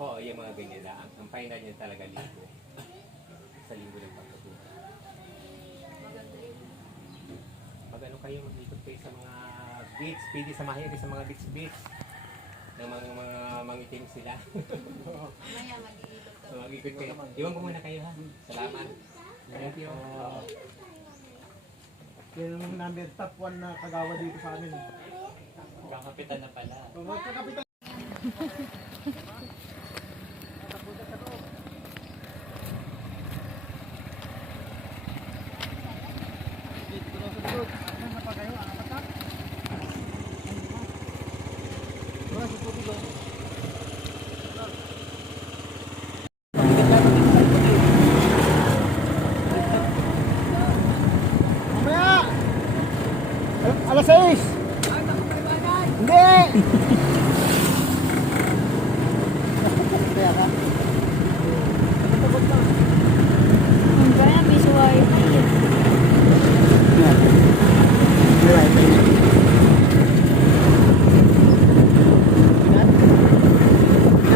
Oo, yung mga ganyan lang. Ang final niya talaga linggo. Sa linggo ng pagtutuwa. Pag ano kayo, mag-ikot kayo sa mga beach, pwede samahin kayo sa mga beach. Ng mga mangitim sila. Mamaya mag-iikot So, mag-ikot kayo. Iwan ko muna kayo ha. Salamat. Thank you. Yan yung number top 1 na kagawa dito sa amin. Kakapitan na pala. Magkakapitan. Mamaya! Alas 6! Hindi! Ang kaya, piso wifi yun.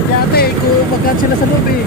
Dati, kung magkaan sila sa loob eh.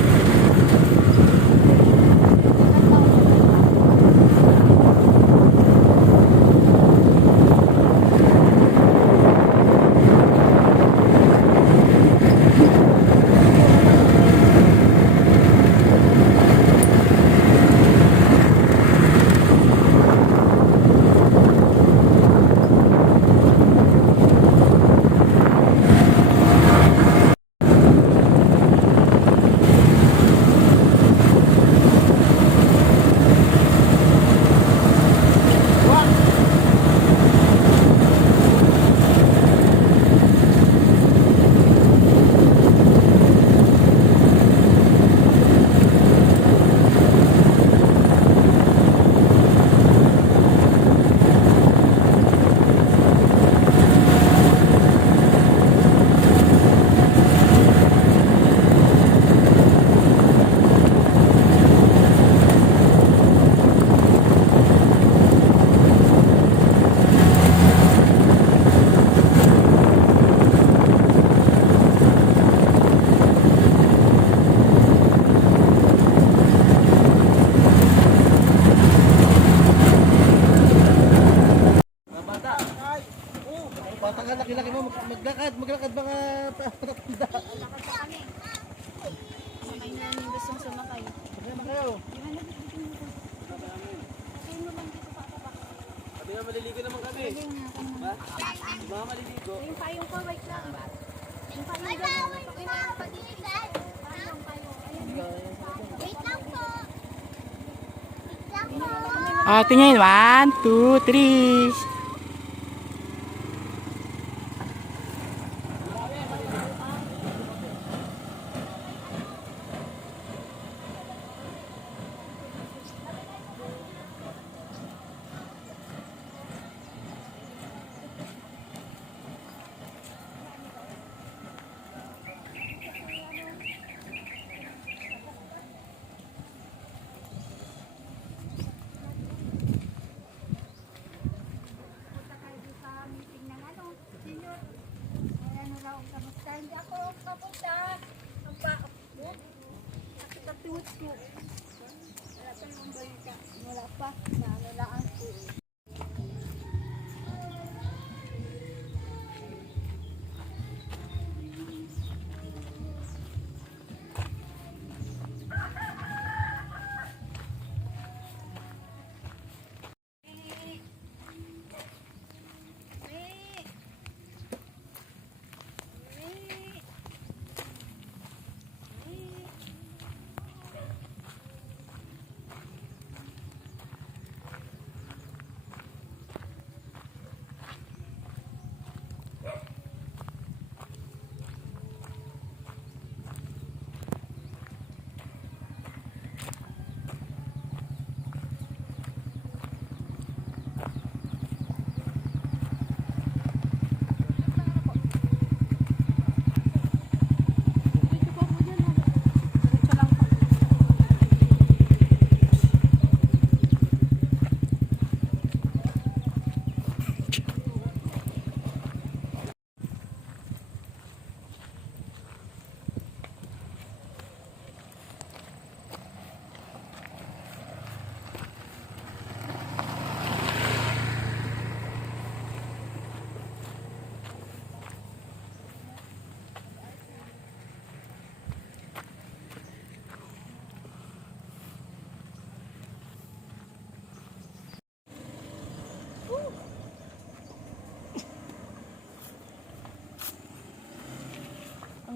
Bata ka, laki-laki mo, maglakad mga patatanda. Lakad pa kami. Sakay na yung gustong sumakay. Sakay na kayo. Di ba nabigyan mo ko? Sakay mo lang dito pa pa. Pati nga maliligo naman kami. Pwede nga ako naman. Mga maliligo. Yung payong ko, wait lang. Yung payong doon. Okay na yung pag-ibig. Payong. Ayun. Wait lang po. Wait lang po. Tingin. 1, 2, 3. Hindi ako kapunta. Sakit ang tuhod ko. Wala pa yung balita. Wala pa. Nanulaan ko.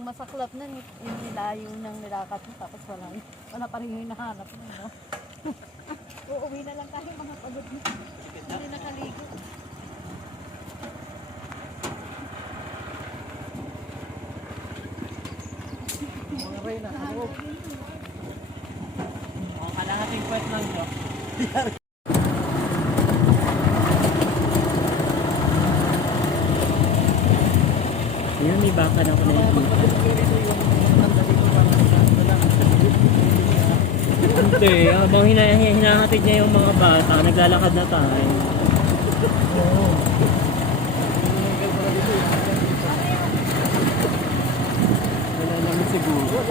masaklap na yung nilayo ng nilakat mo tapos wala pa rin yung hinahanap mo, no? Uuwi na lang tayo mga pagod mo. Hindi nakaligo. Mga ray na. Ano? Ang kalahating kwet lang siya. Ayan, may baka na ako nakikita. Hindi, habang hinahatid niya yung mga bata, naglalakad na tayo. Wala naman siguro.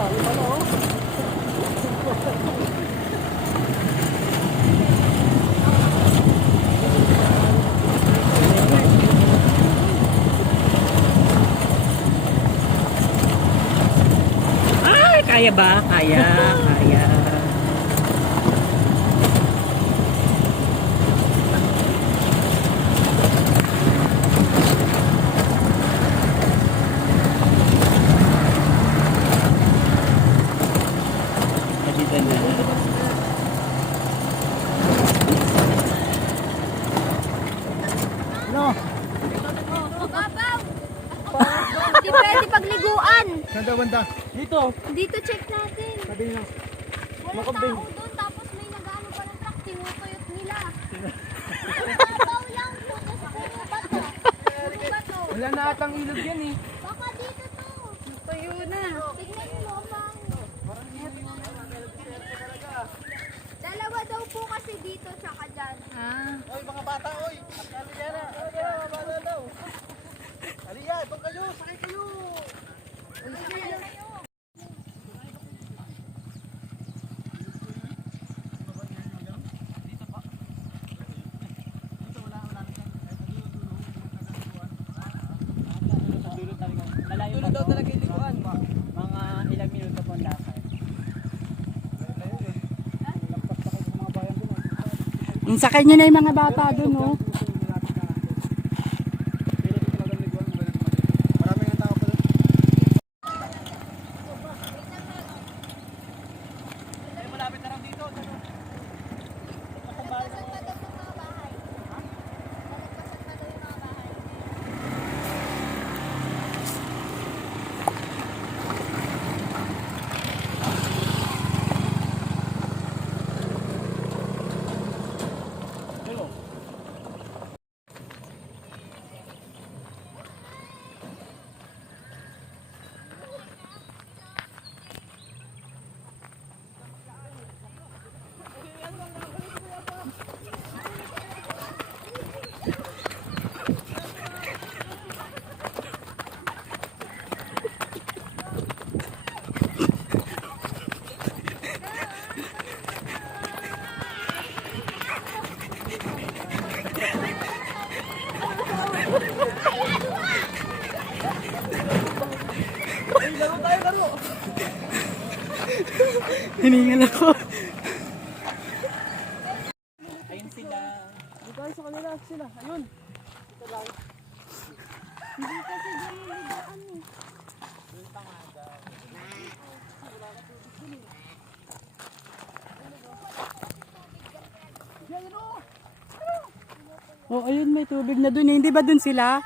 Ay, kaya ba? Kaya, kaya. Dito na. Ano? Babaw! Hindi pwede pagliguan. Ganda, banda. Dito. Dito check natin. Sabi niya. Walang Makabing. tao doon tapos may nag-ano pa ng truck, tinutuyot nila. Babaw lang po, kasi puro bato. Puro bato. Wala na atang ilog yan eh. Baka dito to. Tuyo na. Tignan mo, bang. Dalawa daw po kasi dito tsaka dyan. Oy, mga bata, oy. Aliyana, aliyana, mga bata daw. Aliya, doon kayo, sakay kayo. Malayo pa daw talaga yung likuan. Mga ilang minuto po ang lakad. Sa kanya na yung mga bata doon, oh. Maraming ang tao pa doon. Malapit na lang dito. Nagpasan pa daw ng mga bahay. Nagpasan pa daw yung mga bahay. Hiningal ako. Ayun sila. Dito tayo sa kanila, sila. Ayun. Hindi kasi dyan yung ligaan eh. Oh, ayun may tubig na dun eh. Hindi ba dun sila?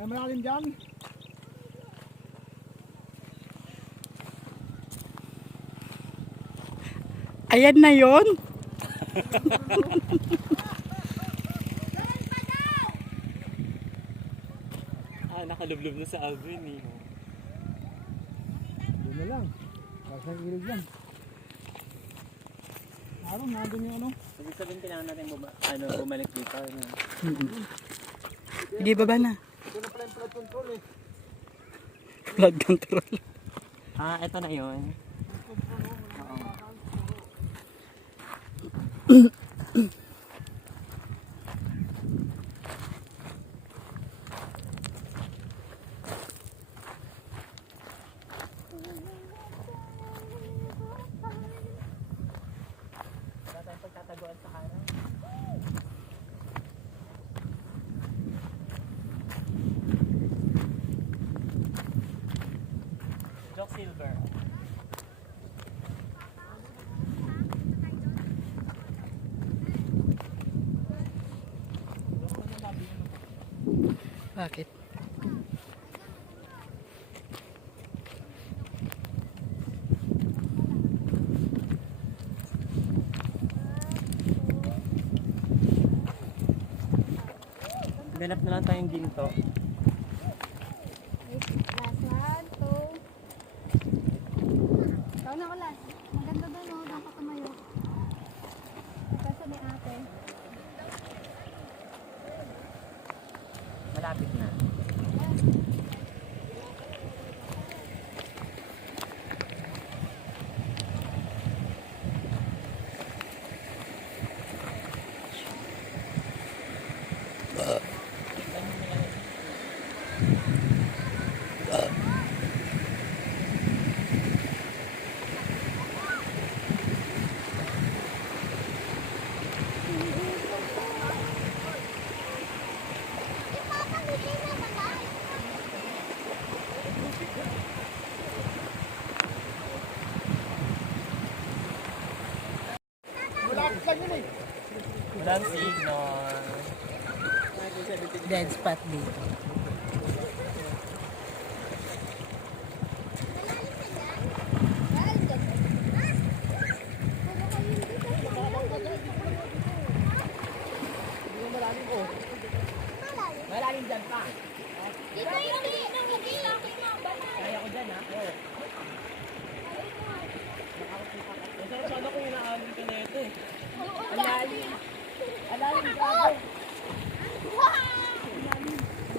Ay, malalim dyan. Ayan na yon. Nakalublob na sa Alvin eh. Doon na lang. Nasa gilid lang. Araw, nandun yung ano. Ibig sabihin kailangan natin bumalik dito. Ano? Sige, baba na. Ito na pala yung flood control eh. Flood control. Ito na yun. Oo. Wala tayong pagtataguan sa harap. Jock Silver. Bakit? Ganap na lang tayong ginto. Last one, two. Ikaw na ulan. Maganda doon, no? Doon ka tumayo. Kasi may ate. Malapit na. Malapit lang yun eh. Walang signal. Dead spot dito. Malalim dyan pa. Dito hindi. Hindi laki na. Kaya ko dyan ha. Masarap sana kung inaagin ka na ito eh. Ang lalim. Alalim ka ako.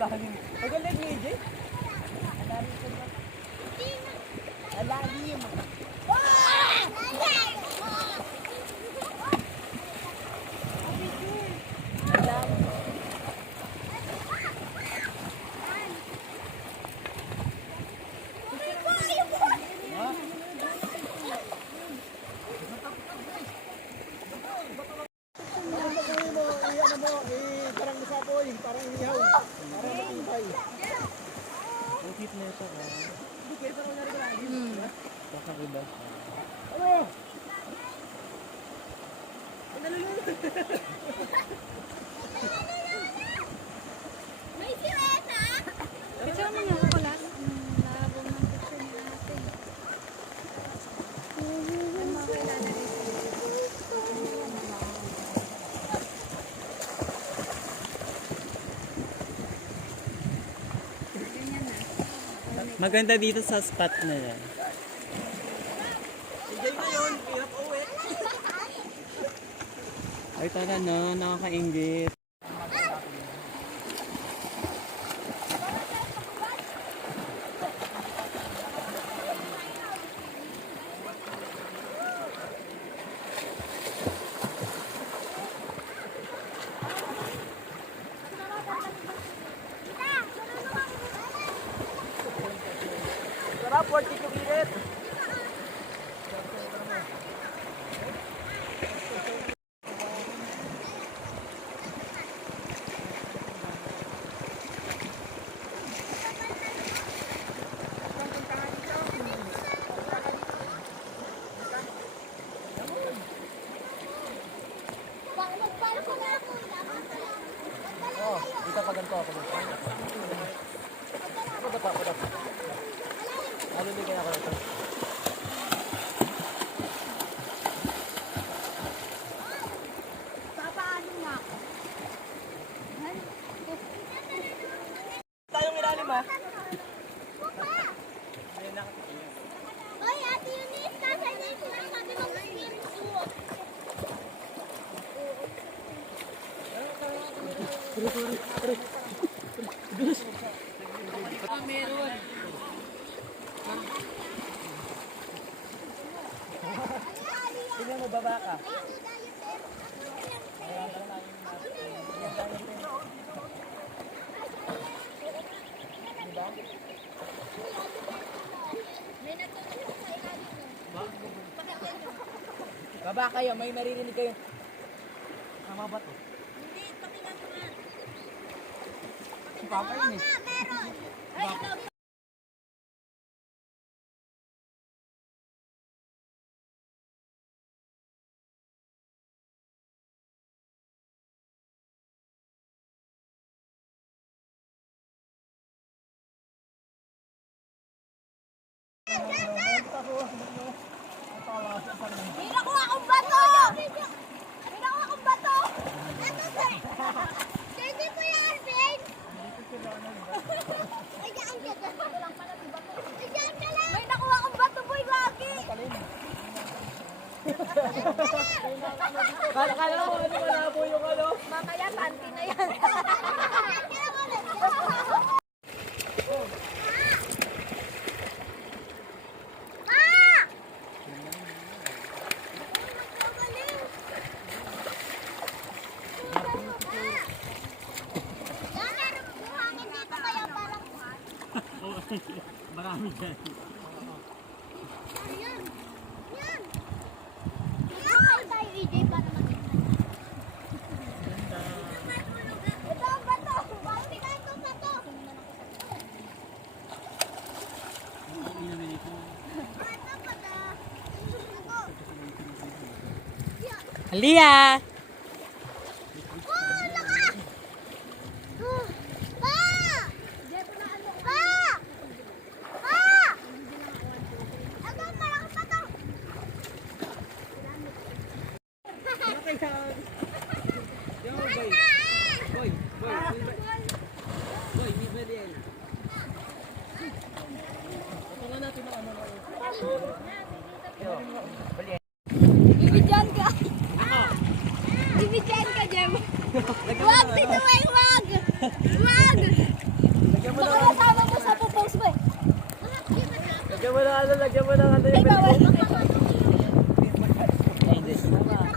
Alalim. Magaling ni AJ. Alalim ka na. Alalim. Alalim. Parang masapoy, parang ihaw. Parang makumpay. Ang cute na ito. Baka iba. Ano? May sirena. Picture mo nga ako lang. Labo ng picture ni ate. Ang mga kilala rin. Ganyan na. Maganda dito sa spot na yan. Ay tara na, nakakaingit. Sarap, 42 minutes. Magpalo ko na ako. Dito pa ganito ako. Lima. Hoy, Ate Eunice, nasaan niya yung sinasabi mong spirito? Meron. Tingnan mo, baba ka. May natutulog sa ilalim mo. Pakinggan nyo. Baba kayo, may maririnig kayo. Tama ba to? Hindi, pakinggan mo nga. Papa Oo nga, meron. Ay, ikaw. May nakuha akong bato! May nakuha akong bato! Ito, sir. Sir, hindi po yung Alvin. Ay, dyan ka dyan. Ay, dyan ka lang. May nakuha akong bato, boy, lagi. Kala mo, ano malabo yung ano? Mamaya, panty na yan. Marami dyan. Yan! Yan! Yan! Tayo, EJ, para makita. Ito ang bato! Bakit ka itong bato? Ito pala. Alia! Oh, lakas! Pa! Pa! Pa! Ito, malakas pa to. Bibidyan ka. Bibidyan ka, Jem. Wag, Tito Weng, wag. Wag. Baka masama mo sa post mo eh. Lagyan mo na ano, lagyan mo na ano Ay, yung bawal.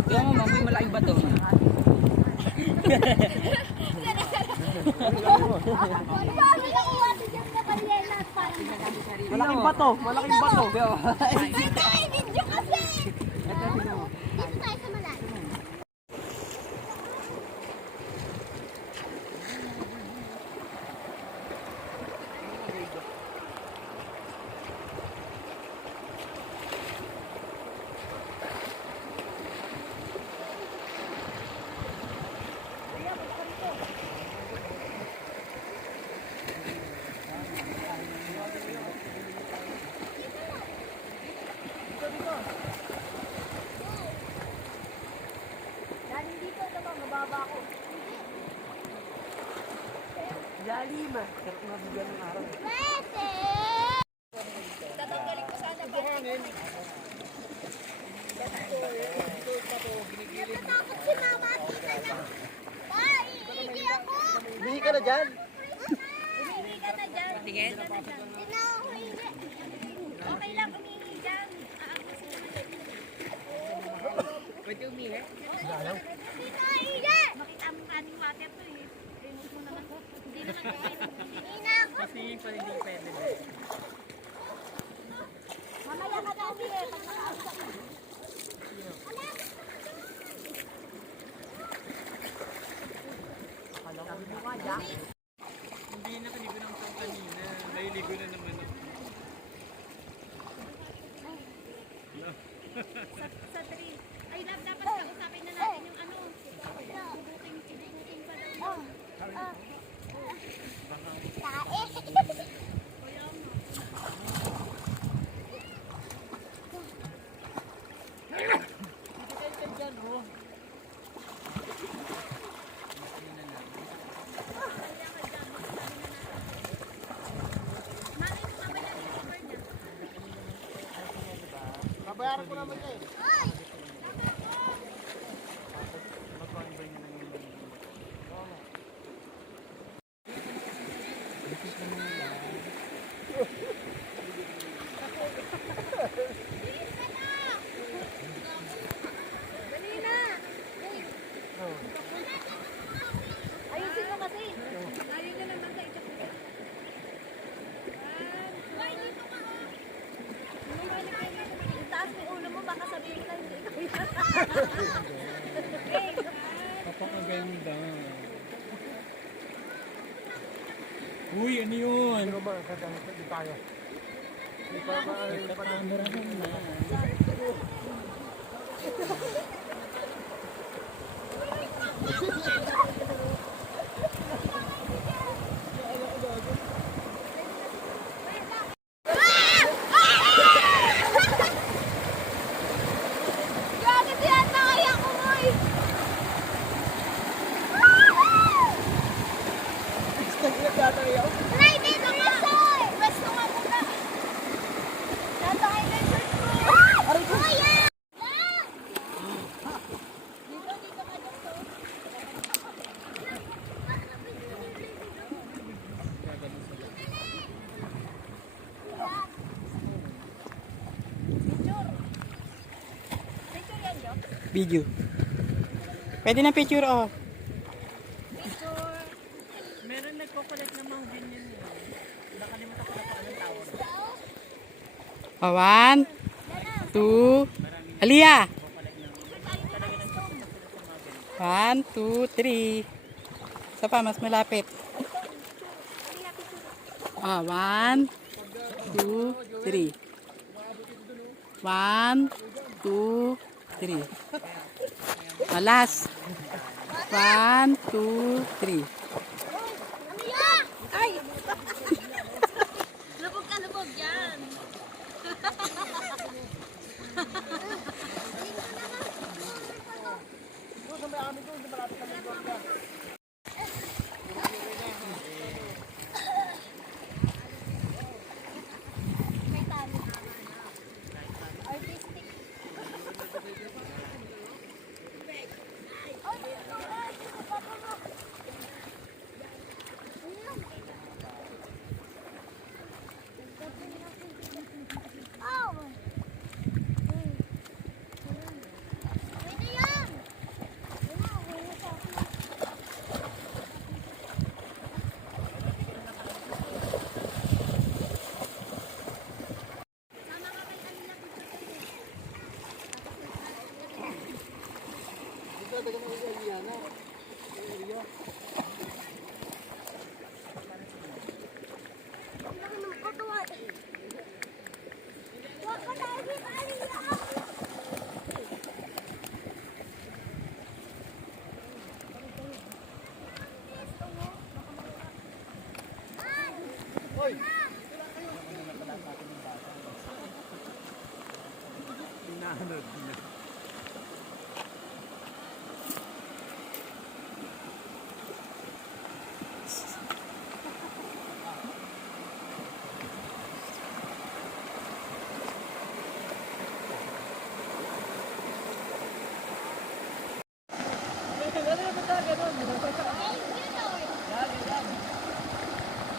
Tingnan mo, may malaking bato. Sabi na kuha si Jem na kanina. Malaking bato, malaking bato. Ito ay video kasi. Dito tayo sa malalim. Galing dito, ito ba? Mababa ako. Lima. Sarap na bigyan ng araw. Pwede! Tatanggalin ko sana ba? Natatakot si mama at tita niya. Ay, hindi ako! Hindi ka na dyan. Umihi ka na dyan. Tingin? Hindi na ako umihi. Okay lang umihi dyan. Pwede umihi? Dito, hindi! Makita mo kaning water to eh. Remove mo naman. Hindi naman kayo. Hindi na ako. Kasi pa hindi pwede. Mamaya ka na umihi. Pag nakaasa ka. Hindi na kanigo ng pang kanina. Nailigo na naman ako. Sa 3. Ay, dapat kausapin na natin yung ano. Ibuking pa daw. Ayusin mo kasi. Ayun na naman sa ito. Itaas mo yung ulo mo, baka sabihin ka hindi ikaw yan. Napakaganda. Uy, ano yun? Ano ba? Hindi tayo. Hindi pa Nagkakamera na. Grabe siya, nakaya ko boy! Try dito nga! Pwesto nga muna! Tatay na yung shirt ko! Kuya! Dito ka dito. Picture! Picture yan, Jo? Video. Pwede na picture, oh. Picture! Meron nagko-collect ng mga ganyan eh. Nakalimutan ko na pa anong tawag. Oh, 1, 2, Alia! 1, 2, 3. Isa pa, mas malapit. Ah, 1, 2, 3. 1, 2, 3. Last. 1, 2, 3. Ay! Lubog ka, lubog yan. Artistic.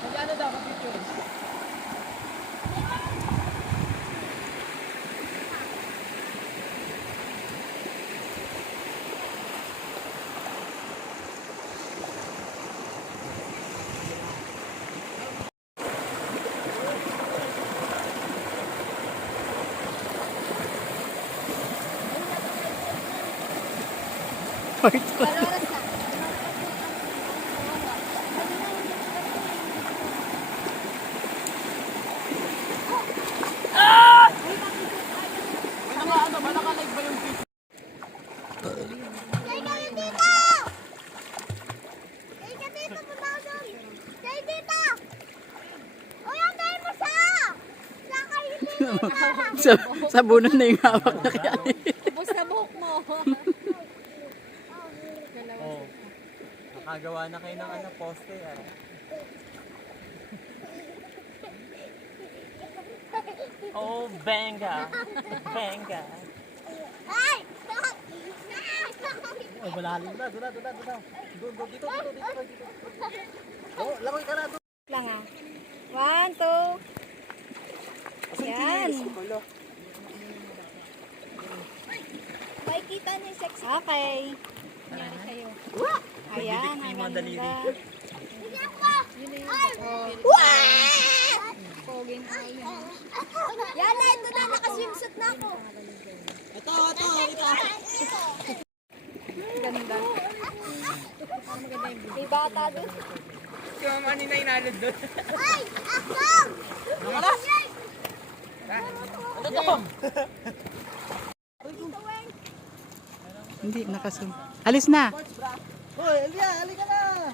Magkano daw ka picture? Oras na. Stay ka rin dito! Stay ka dito, Pabawdon! Stay dito! Uy, antayin mo siya! Siya kayo dito! Sabunan na yung hawak na kaya. Ubus na buhok mo! Oh. Nakagawa na kayo ng ano, poste ah. Oh, benga. Benga. Ay, malalim na. Doon. Dito. Oh, langoy ka na. Lang ah. 1, 2. Yan. May kita niyo yung sexy. Okay. Nangyari sa'yo. Ayan, ang ganda. Poging ay yan. Yan na, ito na. Nakaswimsuit na ako. Ito. Ganda. May bata doon. Si Mama ni na inalod doon. Ay! Ako! Ano to? Hindi, nakasum. Alis na. Hoy, Elia, halika na.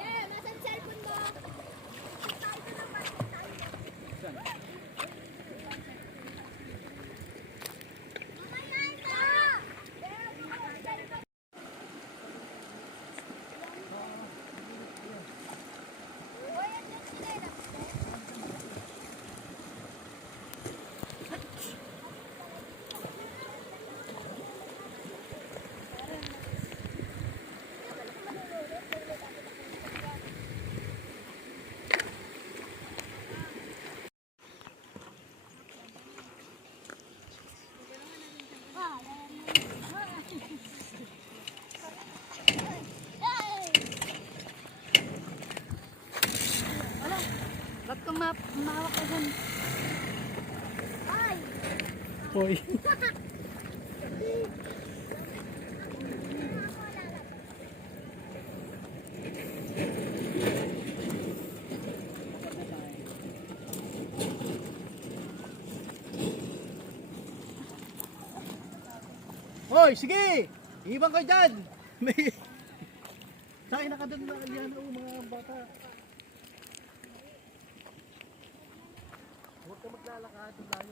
Yeah, nasan cellphone mo? Ba't kung mahawak ka dyan? Ay! Hoy. Hoy, sige. Ibang ka dyan. May... Sakay na ka doon na Aliana, mga bata. Huwag ka maglalakad. Layo.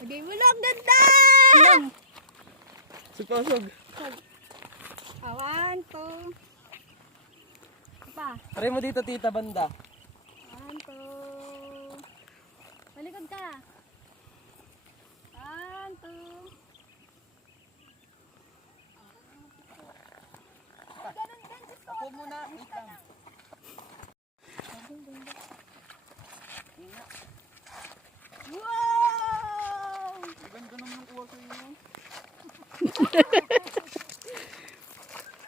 Hindi mo lang ganda! Sipasog. 1, 2. Pa. Try mo dito, tita, banda. 1, 2. Talikod ka. 1, 2. Ganun din. Ako muna, wait lang. Wow! Ganda naman yung kuha sa'yo.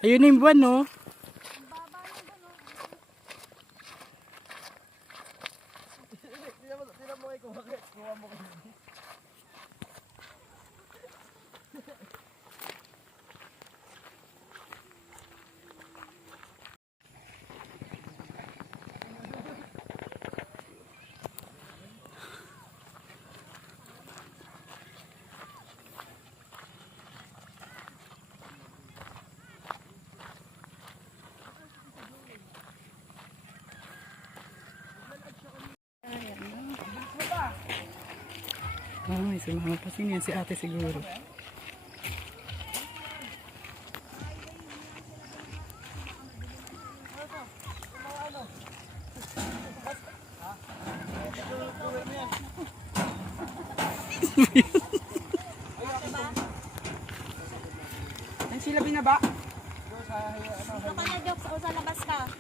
Ayun na yung buwan, no? Tingnan mo kung bakit. Kuha mo ko. Ay, sumama pa sino yan, si ate siguro. Ang sila binaba? Ito ka na, jokes. O sa labas ka.